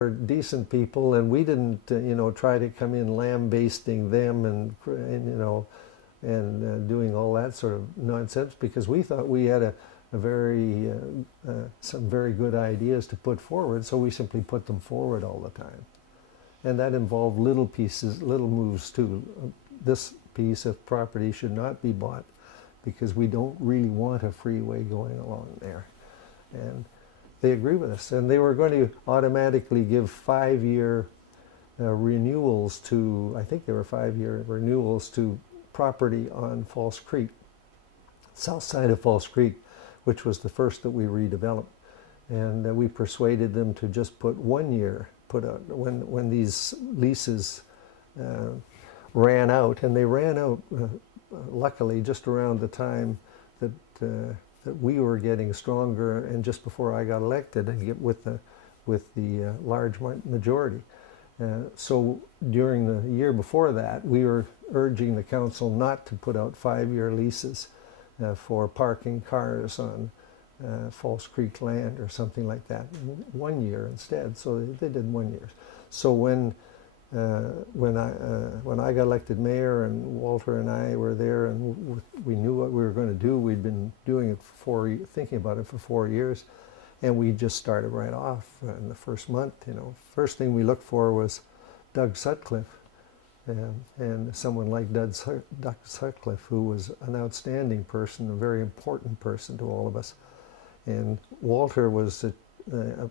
were decent people, and we didn't, try to come in lambasting them and doing all that sort of nonsense, because we thought we had some very good ideas to put forward, so we simply put them forward all the time. And that involved little pieces, little moves too. This piece of property should not be bought because we don't really want a freeway going along there. And they agree with us. And they were going to automatically give 5-year renewals to, I think they were 5-year renewals to property on False Creek, south side of False Creek, which was the first that we redeveloped. And we persuaded them to just put 1 year, when these leases ran out, and they ran out luckily just around the time that we were getting stronger, and just before I got elected and get with the large majority. So during the year before that, we were urging the council not to put out 5-year leases for parking cars on False Creek land or something like that. 1 year instead. So they did 1 year. So when I got elected mayor, and Walter and I were there, and we knew what we were going to do. We'd been doing it thinking about it for 4 years, and we just started right off in the first month. First thing we looked for was Doug Sutcliffe, and someone like Doug Sutcliffe, who was an outstanding person, a very important person to all of us. And Walter was I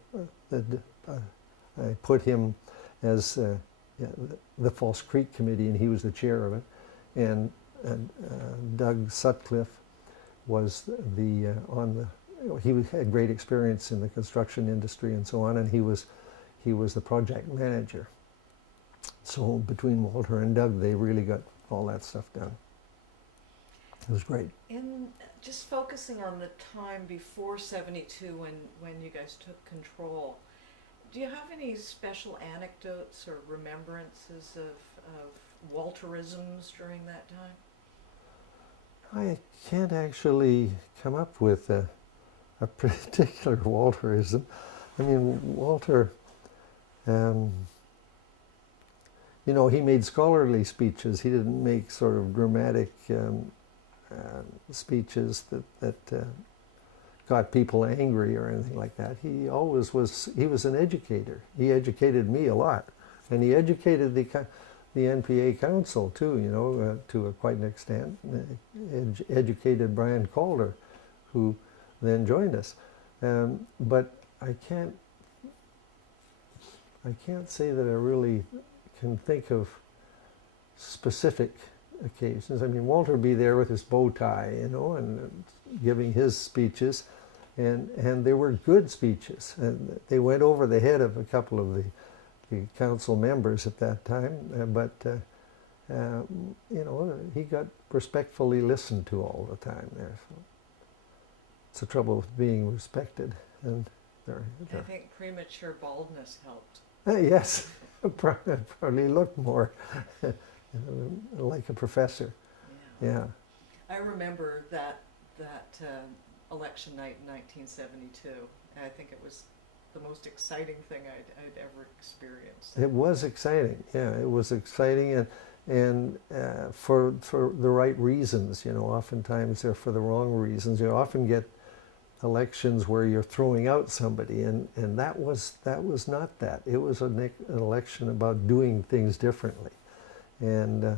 put him as the False Creek Committee, and he was the chair of it. And Doug Sutcliffe was he had great experience in the construction industry and so on, and he was the project manager. So between Walter and Doug, they really got all that stuff done. It was great. And just focusing on the time before '72, when you guys took control, do you have any special anecdotes or remembrances of Walterisms during that time? I can't actually come up with a particular Walterism. I mean, Walter, he made scholarly speeches. He didn't make sort of dramatic speeches that got people angry or anything like that. He was an educator. He educated me a lot, and he educated the NPA Council too, to quite an extent. Educated Brian Calder, who then joined us. But I can't say that I really can think of specific occasions. I mean, Walter would be there with his bow tie, and giving his speeches, and they were good speeches, and they went over the head of a couple of the council members at that time, but he got respectfully listened to all the time there. So it's the trouble with being respected, and I think premature baldness helped. Yes, probably looked more like a professor. Yeah. I remember that election night in 1972. And I think it was the most exciting thing I'd ever experienced. It was exciting. Yeah, it was exciting, and for the right reasons. Oftentimes they're for the wrong reasons. You often get elections where you're throwing out somebody, and that was not that. It was an election about doing things differently, and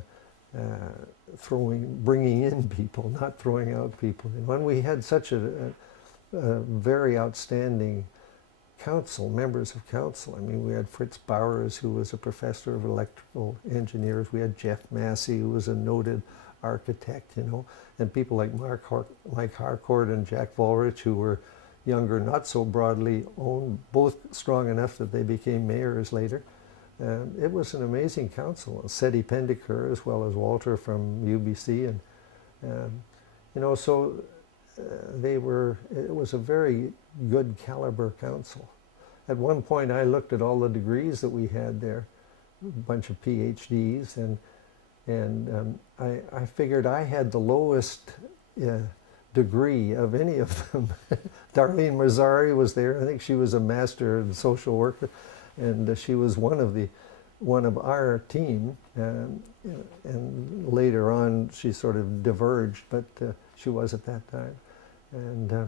bringing in people, not throwing out people. And when we had such a very outstanding members of council. I mean, we had Fritz Bowers, who was a professor of electrical engineers. We had Jeff Massey, who was a noted architect, and people like Mike Harcourt and Jack Volrich, who were younger, not so broadly owned, both strong enough that they became mayors later. It was an amazing council. Seti Pendikur, as well as Walter from UBC, and so it was a very good caliber council. At one point I looked at all the degrees that we had there, a bunch of PhDs, and I figured I had the lowest degree of any of them. Darlene Mazzari was there. I think she was a master in social work. and she was one of our team, and later on she sort of diverged, but she was at that time. And I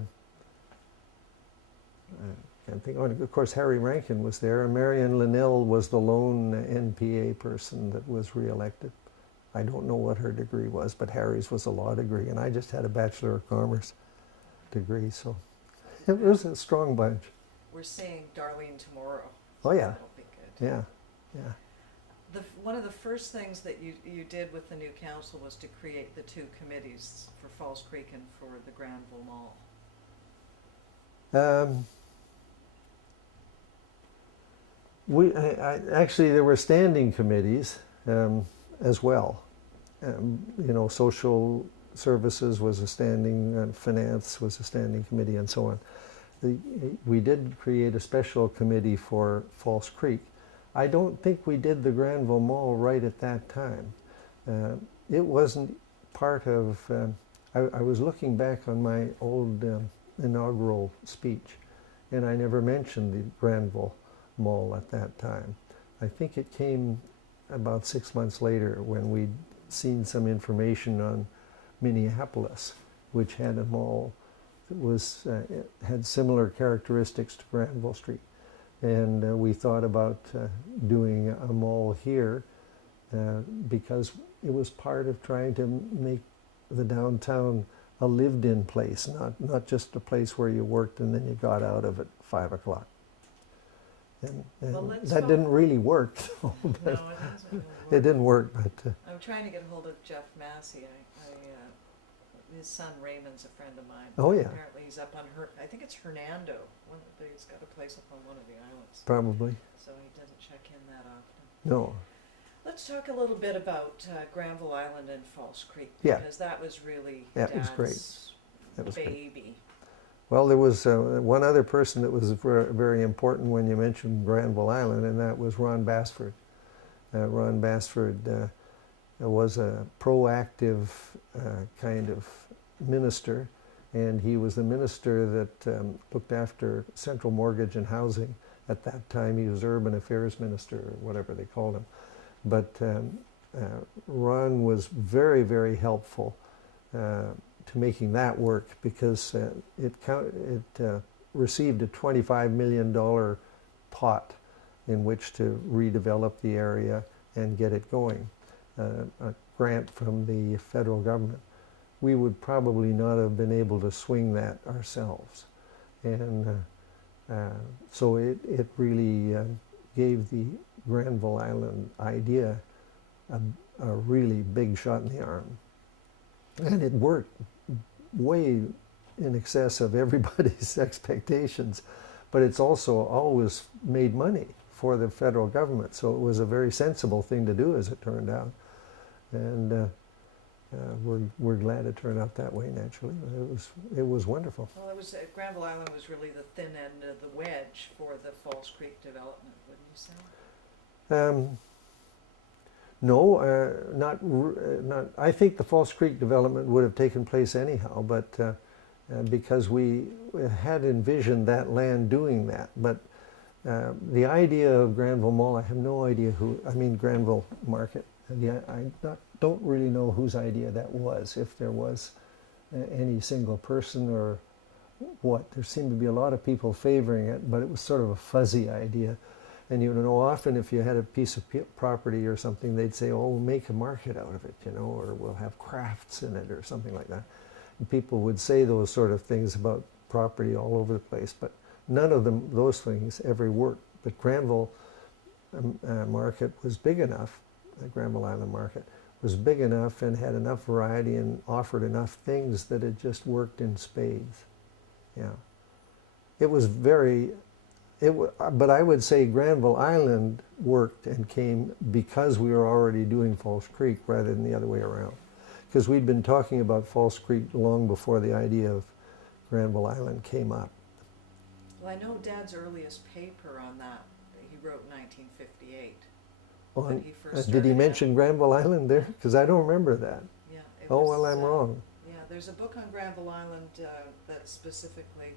can't think. Oh, of course, Harry Rankin was there, and Marion Linnell was the lone NPA person that was reelected. I don't know what her degree was, but Harry's was a law degree, and I just had a Bachelor of Commerce degree, so it was a strong bunch. We're seeing Darlene tomorrow. Oh yeah. That'll be good. Yeah, yeah. One of the first things that you did with the new council was to create the two committees for Falls Creek and for the Granville Mall. Actually, there were standing committees as well. You know, social services was a standing, finance was a standing committee, and so on. We did create a special committee for Falls Creek. I don't think we did the Granville Mall right at that time. It wasn't part of, I was looking back on my old inaugural speech, and I never mentioned the Granville Mall at that time. I think it came about 6 months later when we'd seen some information on Minneapolis, which had a mall that was had similar characteristics to Granville Street. And we thought about doing a mall here because it was part of trying to make the downtown a lived-in place, not just a place where you worked and then you got out of at 5 o'clock. And Well, that didn't really work. No, it doesn't really It work. didn't work, but I'm trying to get hold of Jeff Massey. His son Raymond's a friend of mine. oh yeah, Apparently he's up on I think it's Hernando. He's got a place up on one of the islands. probably. So he doesn't check in that often. No. Let's talk a little bit about Granville Island and Falls Creek. Yeah. Because that was really That was Dad's great. That was great. baby. Well, there was one other person that was very important when you mentioned Granville Island, and that was Ron Bassford. Ron Bassford was a proactive kind of minister, and he was the minister that looked after Central Mortgage and Housing. At that time, he was Urban Affairs Minister, or whatever they called him. But Ron was very, very helpful to making that work because it received a $25 million pot in which to redevelop the area and get it going. A grant from the federal government. We would probably not have been able to swing that ourselves. And so it really gave the Granville Island idea a really big shot in the arm. And it worked way in excess of everybody's expectations. But it's also always made money for the federal government. So it was a very sensible thing to do, as it turned out. And we're glad it turned out that way. Naturally, it was wonderful. Well, it was Granville Island was really the thin end of the wedge for the Falls Creek development, wouldn't you say? No, not. I think the Falls Creek development would have taken place anyhow, but because we had envisioned that land doing that. But the idea of Granville Mall, I have no idea Granville Market. I don't really know whose idea that was, if there was any single person or what. There seemed to be a lot of people favoring it, but it was sort of a fuzzy idea. And you know, often if you had a piece of property or something, they'd say, oh, we'll make a market out of it, you know, or we'll have crafts in it or something like that. And people would say those sort of things about property all over the place, but none of those things ever worked. But Granville Market was big enough, the Granville Island Market was big enough and had enough variety and offered enough things that it just worked in spades. Yeah. It was but I would say Granville Island worked and came because we were already doing Falls Creek rather than the other way around. Because we'd been talking about Falls Creek long before the idea of Granville Island came up. Well, I know Dad's earliest paper on that, he wrote in 1958. Oh, when he first did he started mention Granville Island there? Because I don't remember that. Yeah. Oh, well, I'm wrong. Yeah, there's a book on Granville Island that specifically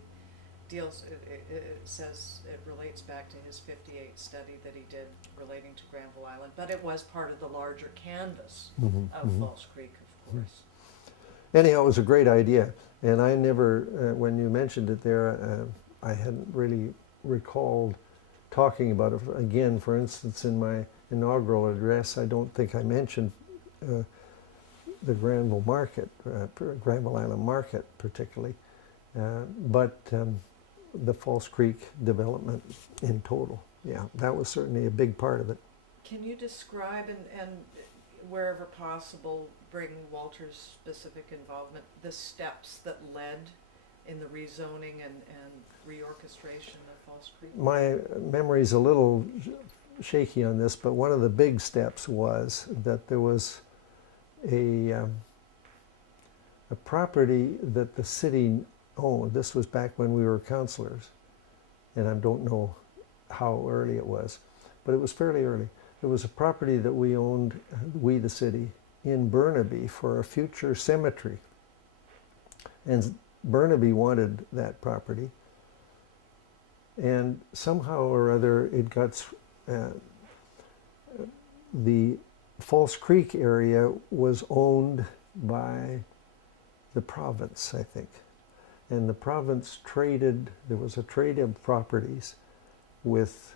deals, it says it relates back to his 58 study that he did relating to Granville Island, but it was part of the larger canvas of False Creek, of course. Anyhow, it was a great idea, and I never, when you mentioned it there, I hadn't really recalled talking about it again. For instance, in my inaugural address, I don't think I mentioned the Granville Market, Granville Island Market particularly, but the False Creek development in total. Yeah, that was certainly a big part of it. Can you describe and wherever possible bring Walter's specific involvement, the steps that led in the rezoning and reorchestration of False Creek? My memory's a little shaky on this, but one of the big steps was that there was a property that the city owned. This was back when we were councilors, and I don't know how early it was, but it was fairly early. It was a property that we owned, we the city, in Burnaby for a future cemetery. And Burnaby wanted that property. And somehow or other it got, the False Creek area was owned by the province, I think. And the province traded, there was a trade of properties with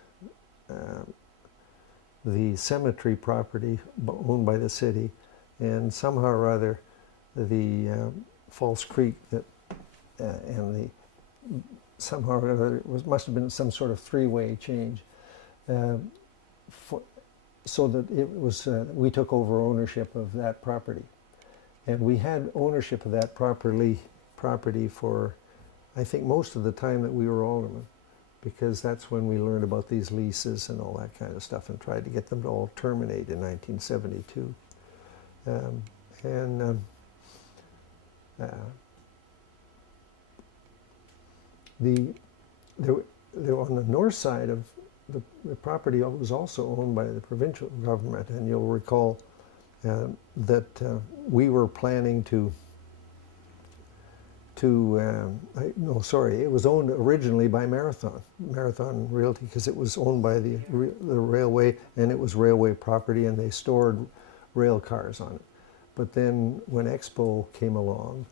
the cemetery property owned by the city, and somehow or other the False Creek that and the somehow or other it must have been some sort of three-way change, so that it was we took over ownership of that property, and we had ownership of that property for I think most of the time that we were aldermen, because that's when we learned about these leases and all that kind of stuff and tried to get them to all terminate in 1972. On the north side of the property was also owned by the provincial government, and you'll recall that we were planning it was owned originally by Marathon Realty, because it was owned by the railway, and it was railway property, and they stored rail cars on it. But then when Expo came along,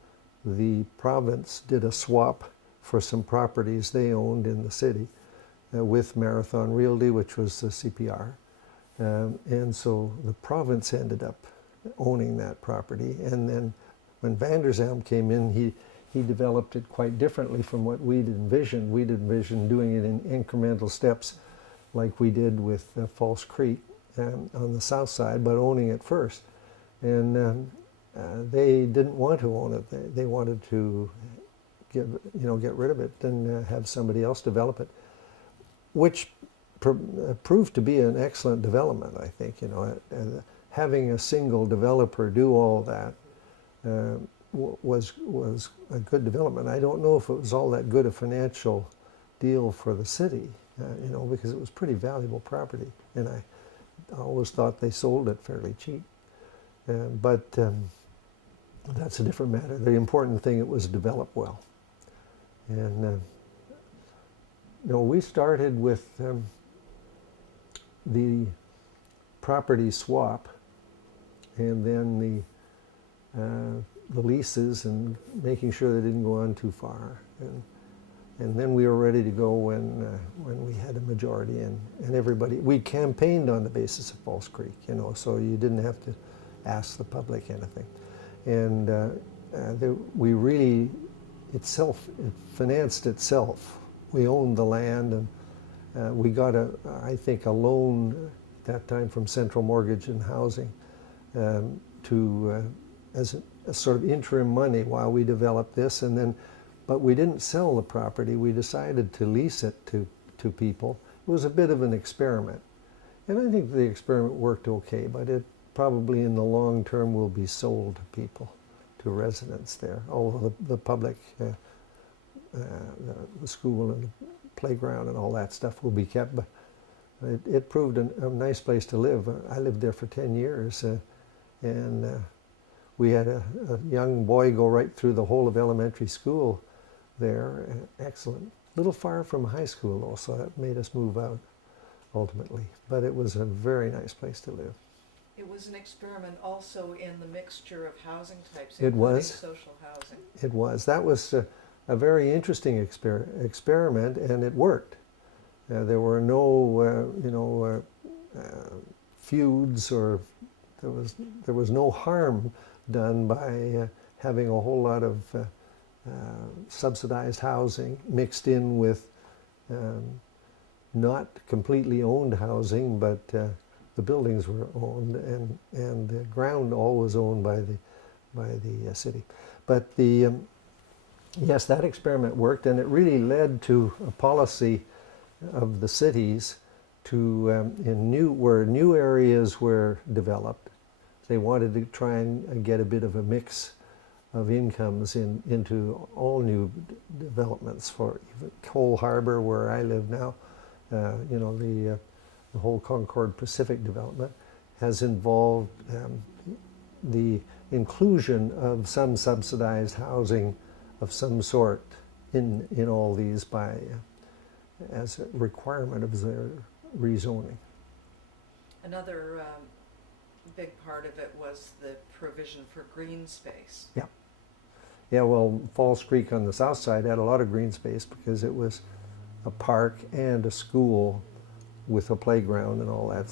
the province did a swap for some properties they owned in the city with Marathon Realty, which was the CPR. And so the province ended up owning that property. And then when Vanderzam came in, he developed it quite differently from what we'd envisioned. We'd envisioned doing it in incremental steps like we did with False Creek on the south side, but owning it first. And they didn't want to own it. They wanted to get rid of it and have somebody else develop it, which proved to be an excellent development, I think. Having a single developer do all that was a good development. I don't know if it was all that good a financial deal for the city, because it was pretty valuable property, and I always thought they sold it fairly cheap. But that's a different matter. The important thing, it was developed well. And we started with the property swap, and then the leases, and making sure they didn't go on too far. And then we were ready to go when we had a majority, and everybody, we campaigned on the basis of False Creek, so you didn't have to ask the public anything. And it financed itself. We owned the land, and we got I think a loan at that time from Central Mortgage and Housing as a sort of interim money while we developed this. And then, but we didn't sell the property. We decided to lease it to people. It was a bit of an experiment, and I think the experiment worked okay, but it probably in the long term will be sold to people, to residents there. Although the public, the school and the playground and all that stuff will be kept, but it proved a nice place to live. I lived there for 10 years, and we had a young boy go right through the whole of elementary school there. Excellent. little far from high school, though, so that made us move out ultimately. But it was a very nice place to live. It was an experiment also in the mixture of housing types, It including was. social housing. It was. That was a very interesting experiment, and it worked. There were no, feuds, or there was no harm done by having a whole lot of subsidized housing mixed in with not completely owned housing, but the buildings were owned, and the ground all was owned by the city. But yes, that experiment worked, and it really led to a policy of the cities to where new areas were developed. They wanted to try and get a bit of a mix of incomes into all new developments. For even Cole Harbour, where I live now, the whole Concord Pacific development has involved the inclusion of some subsidized housing of some sort in all these as a requirement of their rezoning. Another big part of it was the provision for green space. Yeah. Yeah, well, Falls Creek on the south side had a lot of green space because it was a park and a school with a playground and all that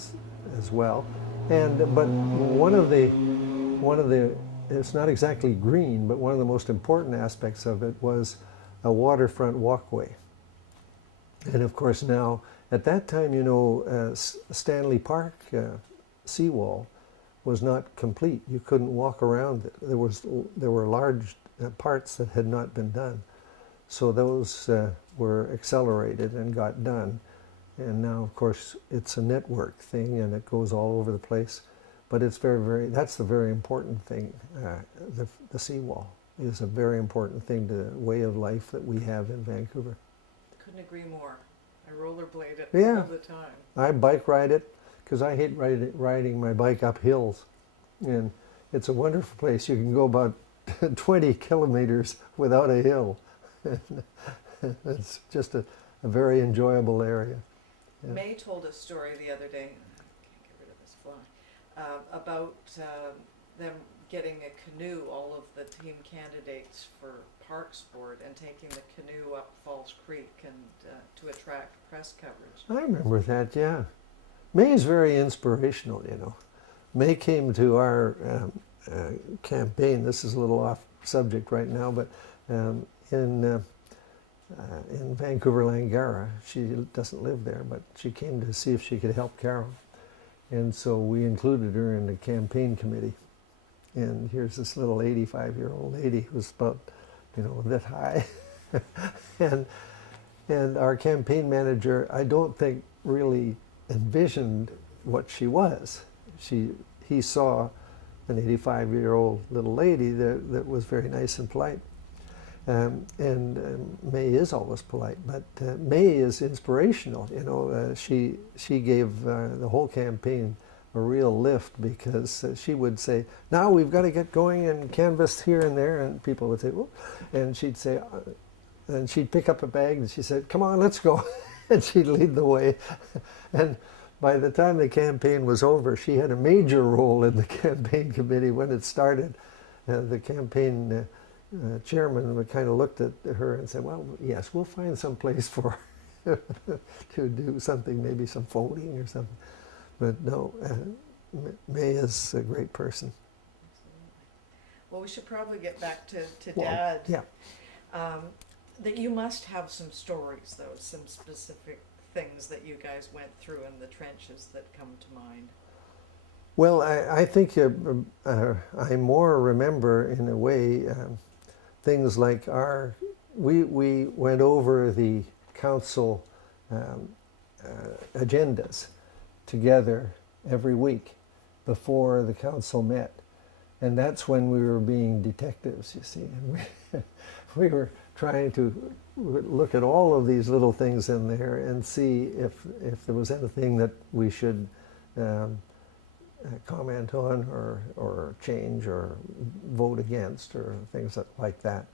as well. But one of the it's not exactly green, but one of the most important aspects of it was a waterfront walkway. And of course now, at that time, Stanley Park seawall was not complete. You couldn't walk around it. There were large parts that had not been done. So those were accelerated and got done. And now, of course, it's a network thing, and it goes all over the place. But it's that's the very important thing. The seawall is a very important thing to the way of life that we have in Vancouver. Couldn't agree more. I rollerblade it Yeah. all the time. I bike ride it because I hate riding my bike up hills. And it's a wonderful place. You can go about 20 kilometers without a hill. It's just a very enjoyable area. Yeah. May told a story the other day, I can't get rid of this fly, about them getting a canoe, all of the team candidates for Parks Board, and taking the canoe up Falls Creek and to attract press coverage. I remember that, yeah. May is very inspirational, May came to our campaign. This is a little off subject right now, but in Vancouver Langara, she doesn't live there, but she came to see if she could help Carol. And so we included her in the campaign committee. And here's this little 85-year-old lady who's about, a bit high. and our campaign manager, I don't think really envisioned what she was. He saw an 85-year-old little lady that was very nice and polite. May is always polite, but May is inspirational. She gave the whole campaign a real lift because she would say, "Now we've got to get going and canvass here and there," and people would say, "Well," and she'd say, and she'd pick up a bag and she said, "Come on, let's go," and she'd lead the way. And by the time the campaign was over, she had a major role in the campaign committee when it started. The campaign chairman kind of looked at her and said, "Well, yes, we'll find some place for her to do something, maybe some voting or something." But no, May is a great person. Absolutely. Well, we should probably get back to Well, Dad. yeah. That you must have some stories, though, some specific things that you guys went through in the trenches that come to mind. Well, I think I more remember, in a way, things like we went over the council agendas together every week before the council met. And that's when we were being detectives, you see. And we were trying to look at all of these little things in there and see if there was anything that we should comment on or change or vote against or things like that.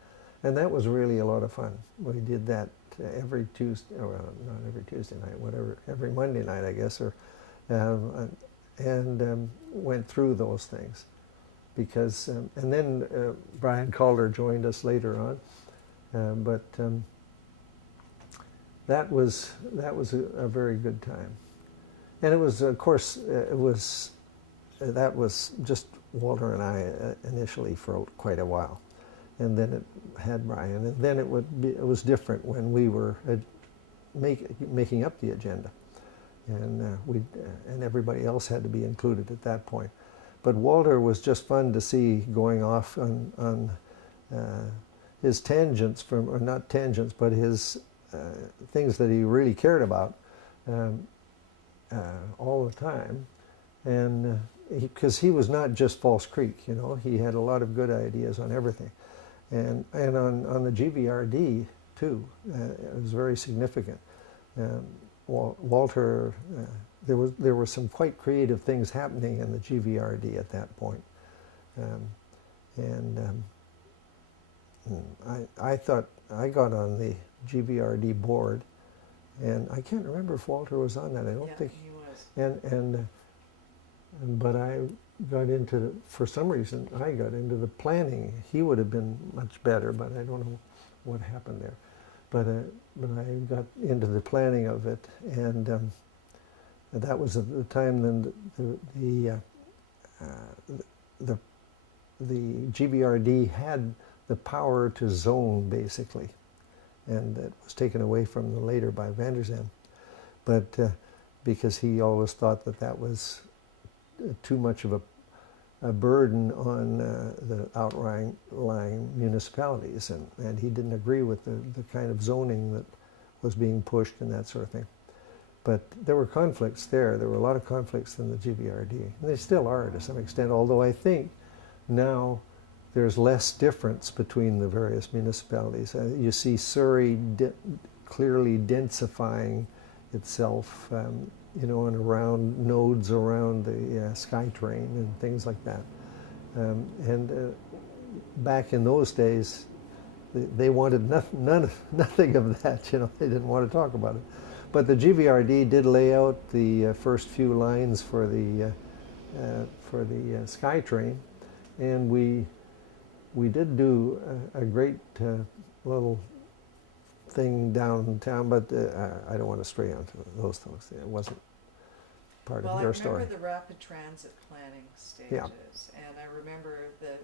And that was really a lot of fun. We did that every Tuesday, well, not every Tuesday night, whatever, every Monday night, I guess, or and went through those things. Because and then Brian Calder joined us later on, but that was a very good time, and it was, of course, that was just Walter and I initially for quite a while, and then it had Brian, and then it was different when we were making up the agenda, and and everybody else had to be included at that point. But Walter was just fun to see going off on his tangents or not tangents, but his things that he really cared about all the time, and because he was not just False Creek, he had a lot of good ideas on everything, and on the GVRD too, it was very significant. Walter. There were some quite creative things happening in the GVRD at that point, I thought I got on the GVRD board, and I can't remember if Walter was on that. I don't think he was. But I got into, for some reason, I got into the planning. He would have been much better, but I don't know what happened there. But I got into the planning of it, and that was at the time then the GVRD had the power to zone, basically, and it was taken away from them later by Vanderzem. But because he always thought that was too much of a burden on the outlying municipalities, and he didn't agree with the kind of zoning that was being pushed and that sort of thing. But there were conflicts there. There were a lot of conflicts in the GVRD. And they still are to some extent, although I think now there's less difference between the various municipalities. You see Surrey clearly densifying itself, and around nodes around the SkyTrain and things like that. Back in those days, they wanted nothing of that. They didn't want to talk about it. But the GVRD did lay out the first few lines for the SkyTrain, and we did do a great little thing downtown. But I don't want to stray onto those things. It wasn't part of your story. Well, I remember the rapid transit planning stages, and I remember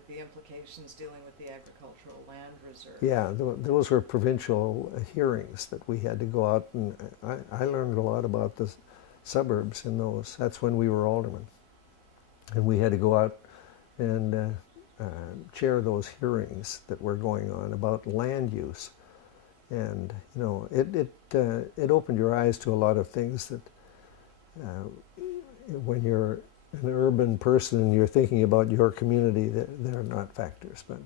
the implications dealing with the agricultural land reserve. Yeah, those were provincial hearings that we had to go out, and I learned a lot about the suburbs in those. That's when we were aldermen, and we had to go out and chair those hearings that were going on about land use, and it opened your eyes to a lot of things that when you're an urban person and you're thinking about your community, they're not factors. But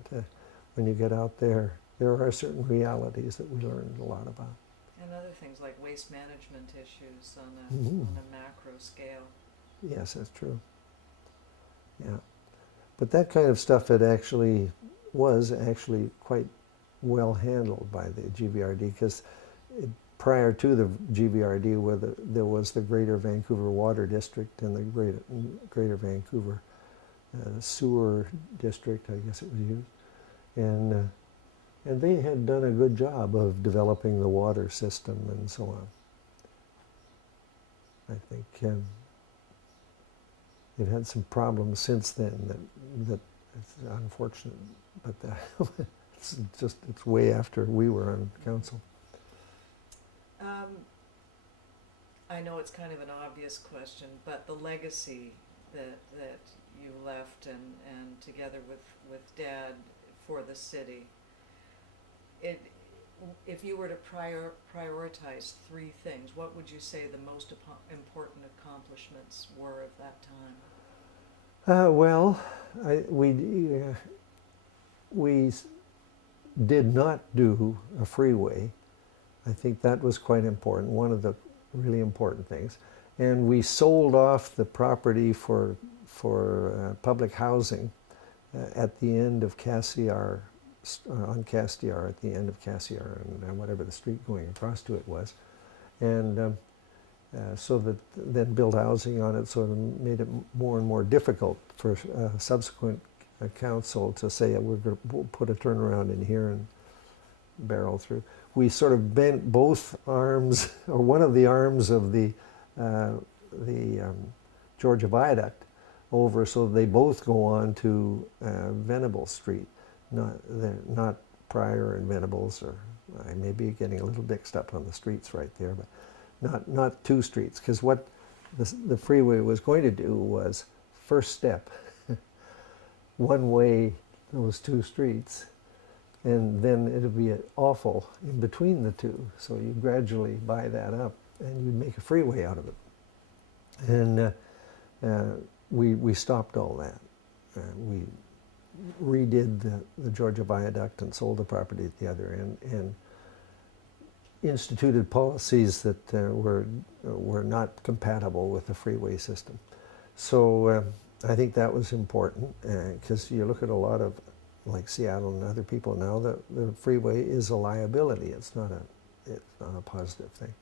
when you get out there are certain realities that we learned a lot about. And other things like waste management issues on a macro scale. Yes, that's true. Yeah. But that kind of stuff was actually quite well handled by the GVRD, because prior to the GVRD, there was the Greater Vancouver Water District and the Greater Vancouver Sewer District, I guess it was used, and they had done a good job of developing the water system and so on. I think they've had some problems since then that it's unfortunate, but it's way after we were on council. I know it's kind of an obvious question, but the legacy that you left and together with Dad for the city, if you were to prioritize three things, what would you say the most important accomplishments were of that time? Well, we did not do a freeway. I think that was quite important, one of the really important things. And we sold off the property for public housing at the end of Cassiar on Castiar, at the end of Castiar, and whatever the street going across to it was. And so that then built housing on it, so it made it more and more difficult for subsequent council to say, we're going to put a turnaround in here and barrel through. We sort of bent both arms, or one of the arms of the Georgia Viaduct over, so they both go on to Venable Street, not Pryor and Venables, or I may be getting a little mixed up on the streets right there, but not two streets, because what the freeway was going to do was, first step, one way those two streets, and then it'd be awful in between the two. So you gradually buy that up, and you make a freeway out of it. And we stopped all that. We redid the Georgia Viaduct and sold the property at the other end, and instituted policies that were not compatible with the freeway system. So I think that was important, because you look at a lot of, like Seattle and other people now, the freeway is a liability. It's not a positive thing.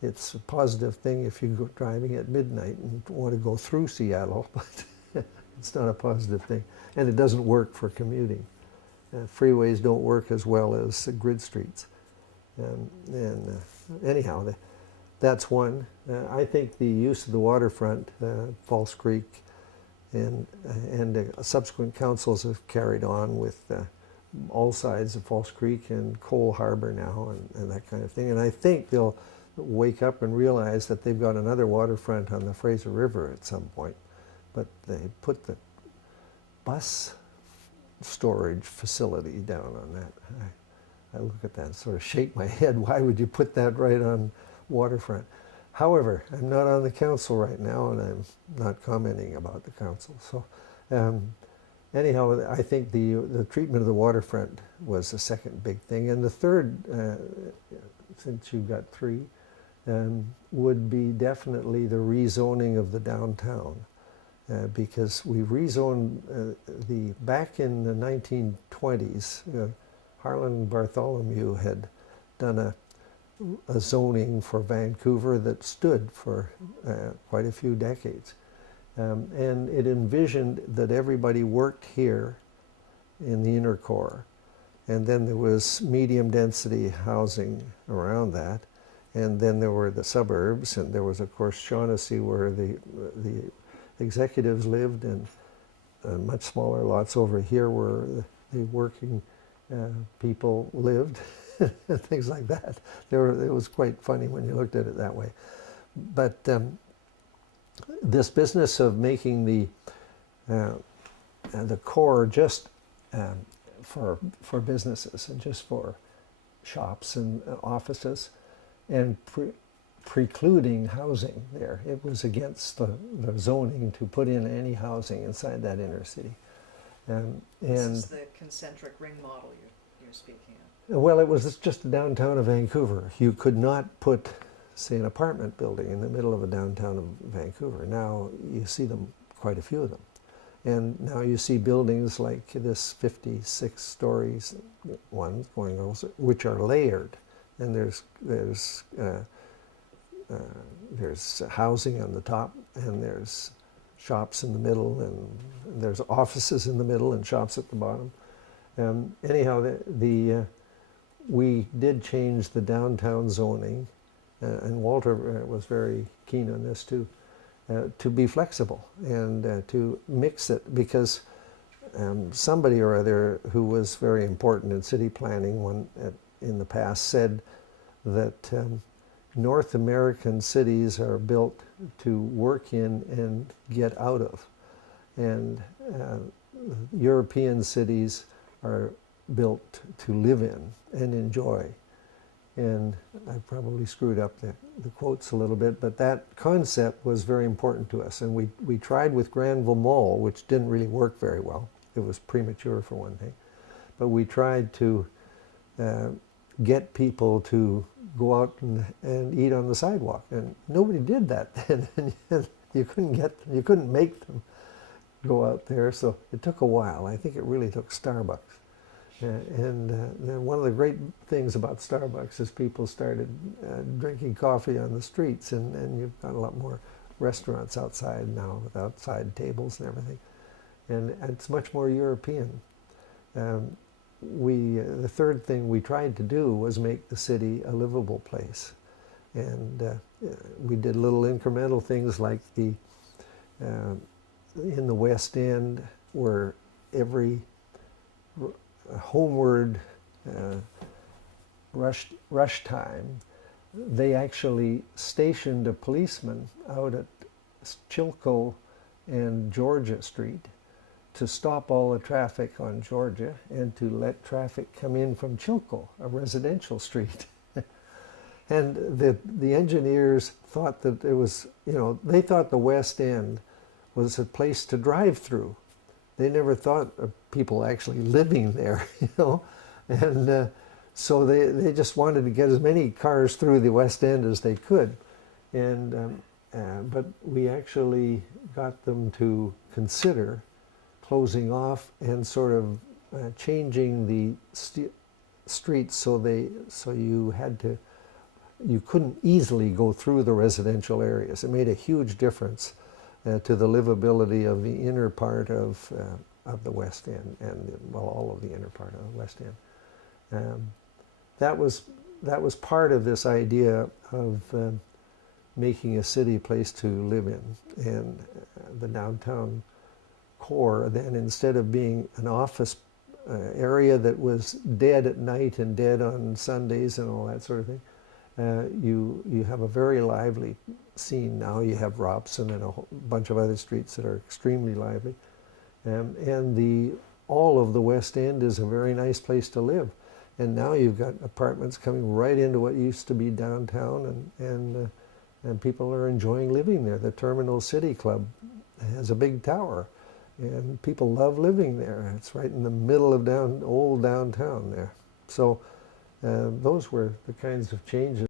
It's a positive thing if you go driving at midnight and want to go through Seattle, but it's not a positive thing. And it doesn't work for commuting. Freeways don't work as well as grid streets. Anyhow, that's one. I think the use of the waterfront, False Creek, and subsequent councils have carried on with all sides of False Creek and Cole Harbor now, and that kind of thing. And I think they'll wake up and realize that they've got another waterfront on the Fraser River at some point. But they put the bus storage facility down on that. I look at that and sort of shake my head. Why would you put that right on waterfront? However, I'm not on the council right now, and I'm not commenting about the council. So anyhow, I think the treatment of the waterfront was the second big thing. And the third, since you've got three, would be definitely the rezoning of the downtown. Because we rezoned back in the 1920s, Harlan Bartholomew had done a zoning for Vancouver that stood for quite a few decades. And it envisioned that everybody worked here in the inner core. And then there was medium density housing around that. And then there were the suburbs, and there was, of course, Shaughnessy, where the executives lived, and much smaller lots over here where the working people lived, and things like that. It was quite funny when you looked at it that way. But this business of making the core just for businesses and just for shops and offices, and precluding housing there. It was against the zoning to put in any housing inside that inner city. This is the concentric ring model you're speaking of. Well, it was just the downtown of Vancouver. You could not put, say, an apartment building in the middle of a downtown of Vancouver. Now you see them, quite a few of them. And now you see buildings like this 56 stories one going on, which are layered. And there's housing on the top, and there's shops in the middle, and there's offices in the middle and shops at the bottom. Anyhow, we did change the downtown zoning, and Walter was very keen on this too, to be flexible and to mix it, because somebody or other who was very important in city planning in the past said that North American cities are built to work in and get out of, and European cities are built to live in and enjoy. And I probably screwed up the quotes a little bit, but that concept was very important to us. And we tried with Granville Mall, which didn't really work very well. It was premature, for one thing. But we tried to get people to go out and eat on the sidewalk, and nobody did that then. you couldn't make them go out there, so it took a while. I think it really took Starbucks And then one of the great things about Starbucks is people started drinking coffee on the streets, and you've got a lot more restaurants outside now with outside tables and everything. And it's much more European. Um, the third thing we tried to do was make the city a livable place. And we did little incremental things like in the West End, where every homeward rush time, they actually stationed a policeman out at Chilco and Georgia Street to stop all the traffic on Georgia and to let traffic come in from Chilco, a residential street. And the engineers thought that it was, they thought the West End was a place to drive through. They never thought of people actually living there, And so they just wanted to get as many cars through the West End as they could. And but we actually got them to consider closing off and sort of changing the streets so you couldn't easily go through the residential areas. It made a huge difference to the livability of the inner part of the West End, and all of the inner part of the West End. That was part of this idea of making a city a place to live in, and the downtown core. Then, instead of being an office area that was dead at night and dead on Sundays and all that sort of thing, you have a very lively scene now. You have Robson and a whole bunch of other streets that are extremely lively, and all of the West End is a very nice place to live. And now you've got apartments coming right into what used to be downtown, and people are enjoying living there. The Terminal City Club has a big tower, and people love living there. It's right in the middle of old downtown there. So those were the kinds of changes